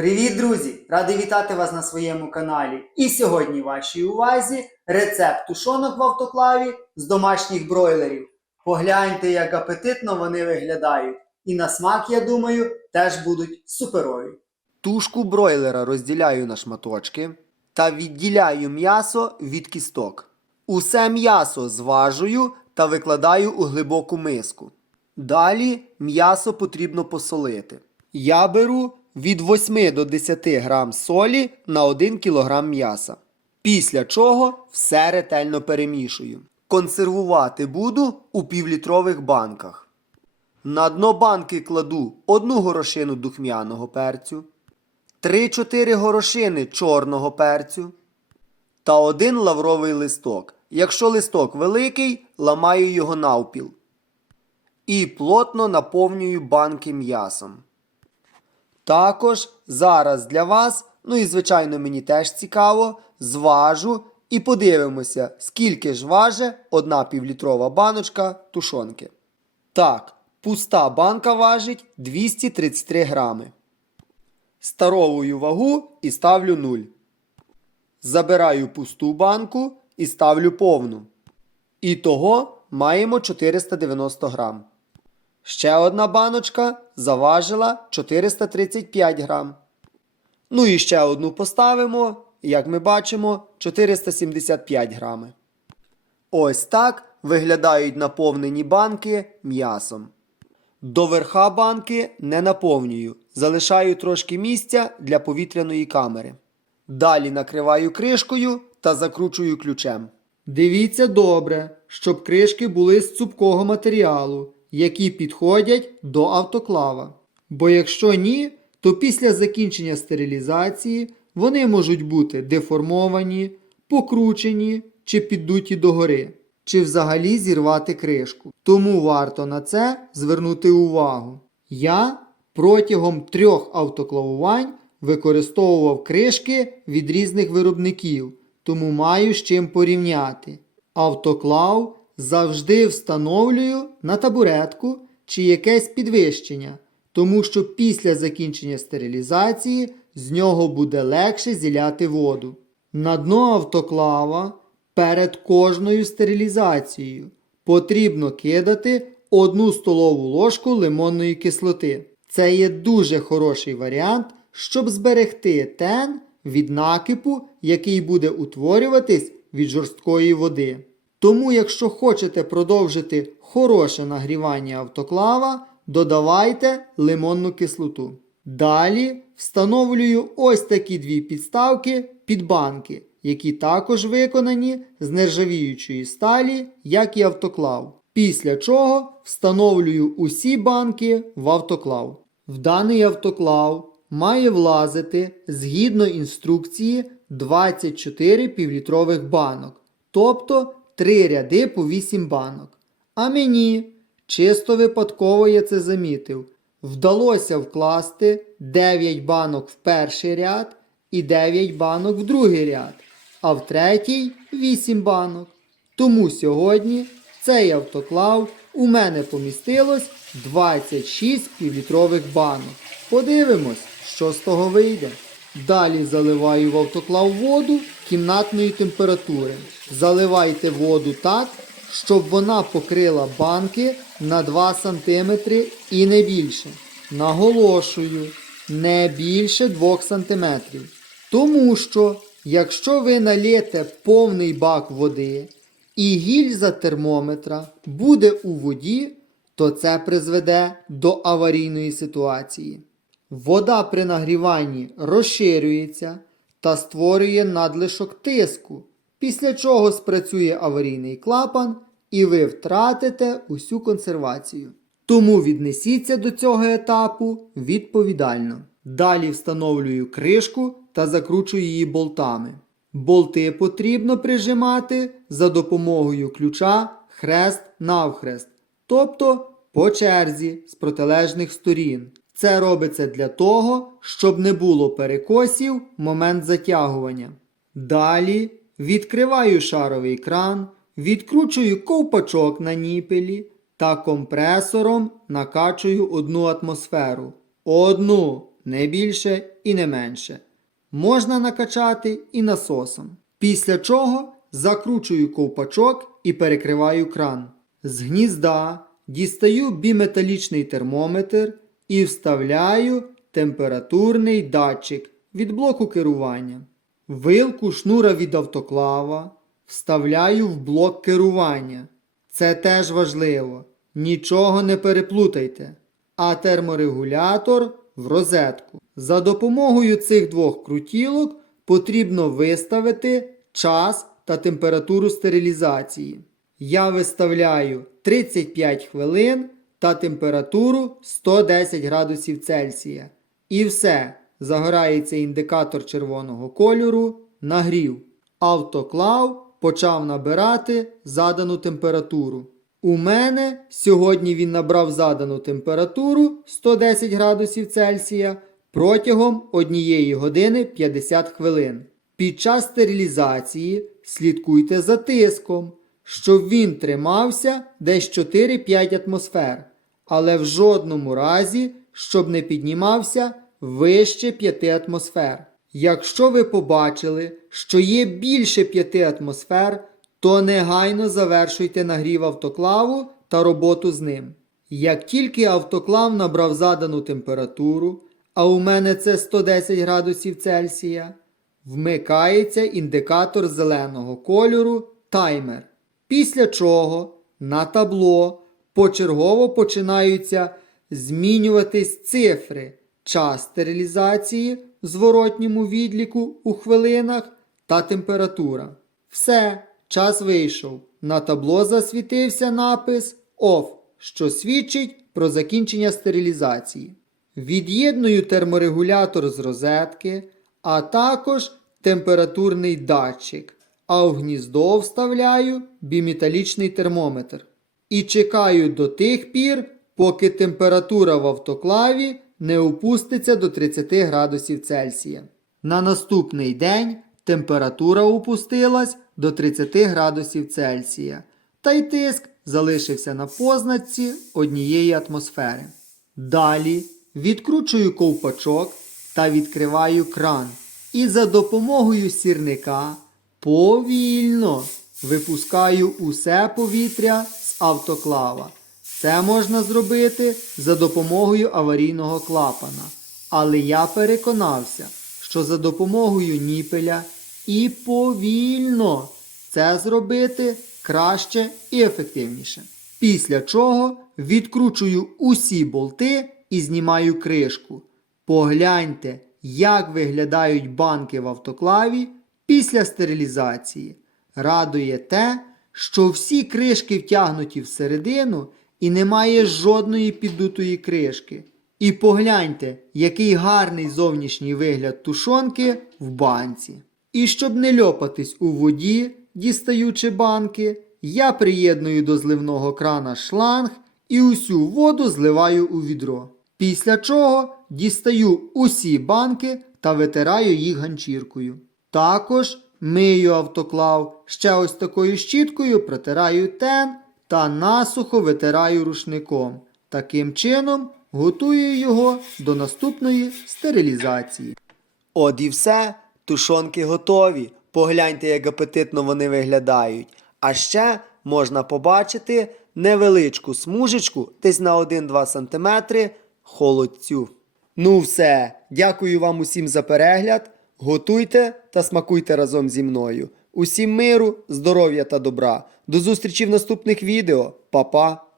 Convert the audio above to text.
Привіт, друзі! Радий вітати вас на своєму каналі. І сьогодні вашій увазі рецепт тушонок в автоклаві з домашніх бройлерів. Погляньте, як апетитно вони виглядають. І на смак, я думаю, теж будуть суперові. Тушку бройлера розділяю на шматочки та відділяю м'ясо від кісток. Усе м'ясо зважую та викладаю у глибоку миску. Далі м'ясо потрібно посолити. Я беру від 8 до 10 грам солі на 1 кг м'яса. Після чого все ретельно перемішую. Консервувати буду у півлітрових банках. На дно банки кладу одну горошину духмяного перцю, 3-4 горошини чорного перцю та один лавровий листок. Якщо листок великий, ламаю його навпіл. І плотно наповнюю банки м'ясом. Також зараз для вас, ну і звичайно мені теж цікаво, зважу і подивимося, скільки ж важить одна півлітрова баночка тушонки. Так, пуста банка важить 233 грами. Старовую вагу і ставлю 0. Забираю пусту банку і ставлю повну. І того маємо 490 грам. Ще одна баночка заважила 435 грам. Ну і ще одну поставимо, як ми бачимо, 475 грами. Ось так виглядають наповнені банки м'ясом. До верха банки не наповнюю, залишаю трошки місця для повітряної камери. Далі накриваю кришкою та закручую ключем. Дивіться добре, щоб кришки були з цупкого матеріалу, які підходять до автоклава. Бо якщо ні, то після закінчення стерилізації вони можуть бути деформовані, покручені чи піддуті догори, чи взагалі зірвати кришку. Тому варто на це звернути увагу. Я протягом трьох автоклавувань використовував кришки від різних виробників, тому маю з чим порівняти. Автоклав завжди встановлюю на табуретку чи якесь підвищення, тому що після закінчення стерилізації з нього буде легше зіляти воду. На дно автоклава перед кожною стерилізацією потрібно кидати одну столову ложку лимонної кислоти. Це є дуже хороший варіант, щоб зберегти тен від накипу, який буде утворюватись від жорсткої води. Тому, якщо хочете продовжити хороше нагрівання автоклава, додавайте лимонну кислоту. Далі встановлюю ось такі дві підставки під банки, які також виконані з нержавіючої сталі, як і автоклав. Після чого встановлюю усі банки в автоклав. В даний автоклав має влазити згідно інструкції 24 півлітрових банок, тобто 3 ряди по 8 банок. А мені, чисто випадково я це замітив, вдалося вкласти 9 банок в перший ряд і 9 банок в другий ряд, а в третій 8 банок. Тому сьогодні цей автоклав у мене помістилось 26 півлітрових банок. Подивимось, що з того вийде. Далі заливаю в автоклав воду кімнатної температури. Заливайте воду так, щоб вона покрила банки на 2 см і не більше. Наголошую, не більше 2 см. Тому що, якщо ви налєте повний бак води і гільза термометра буде у воді, то це призведе до аварійної ситуації. Вода при нагріванні розширюється та створює надлишок тиску, після чого спрацює аварійний клапан і ви втратите усю консервацію. Тому віднесіться до цього етапу відповідально. Далі встановлюю кришку та закручую її болтами. Болти потрібно прижимати за допомогою ключа хрест навхрест, тобто по черзі з протилежних сторін. Це робиться для того, щоб не було перекосів в момент затягування. Далі відкриваю шаровий кран, відкручую ковпачок на ніпелі та компресором накачую одну атмосферу. Одну, не більше і не менше. Можна накачати і насосом. Після чого закручую ковпачок і перекриваю кран. З гнізда дістаю біметалічний термометр і вставляю температурний датчик від блоку керування. Вилку шнура від автоклава вставляю в блок керування. Це теж важливо. Нічого не переплутайте. А терморегулятор в розетку. За допомогою цих двох крутілок потрібно виставити час та температуру стерилізації. Я виставляю 35 хвилин та температуру 110 градусів Цельсія. І все, загорається індикатор червоного кольору, нагрів. Автоклав почав набирати задану температуру. У мене сьогодні він набрав задану температуру 110 градусів Цельсія протягом 1 години 50 хвилин. Під час стерилізації слідкуйте за тиском, щоб він тримався десь 4-5 атмосфер, але в жодному разі, щоб не піднімався вище 5 атмосфер. Якщо ви побачили, що є більше 5 атмосфер, то негайно завершуйте нагрів автоклаву та роботу з ним. Як тільки автоклав набрав задану температуру, а у мене це 110 градусів Цельсія, вмикається індикатор зеленого кольору таймер. Після чого на табло почергово починаються змінюватись цифри час стерилізації в зворотньому відліку у хвилинах та температура. Все, час вийшов. На табло засвітився напис OFF, що свідчить про закінчення стерилізації. Від'єдную терморегулятор з розетки, а також температурний датчик, а в гніздо вставляю біметалічний термометр. І чекаю до тих пір, поки температура в автоклаві не опуститься до 30 градусів Цельсія. На наступний день температура опустилась до 30 градусів Цельсія, та й тиск залишився на позначці однієї атмосфери. Далі відкручую ковпачок та відкриваю кран. І за допомогою сірника повільно випускаю усе повітря автоклава. Це можна зробити за допомогою аварійного клапана. Але я переконався, що за допомогою ніпеля і повільно це зробити краще і ефективніше. Після чого відкручую усі болти і знімаю кришку. Погляньте, як виглядають банки в автоклаві після стерилізації. Радує те, що всі кришки втягнуті всередину і немає жодної піддутої кришки. І погляньте, який гарний зовнішній вигляд тушонки в банці. І щоб не льопатись у воді, дістаючи банки, я приєдную до зливного крана шланг і усю воду зливаю у відро. Після чого дістаю усі банки та витираю їх ганчіркою. Також мию автоклав ще ось такою щіткою, протираю тен та насухо витираю рушником. Таким чином готую його до наступної стерилізації. От і все, тушонки готові. Погляньте, як апетитно вони виглядають. А ще можна побачити невеличку смужечку десь на 1-2 см холодцю. Ну все, дякую вам усім за перегляд. Готуйте та смакуйте разом зі мною. Усім миру, здоров'я та добра. До зустрічі в наступних відео. Па-па!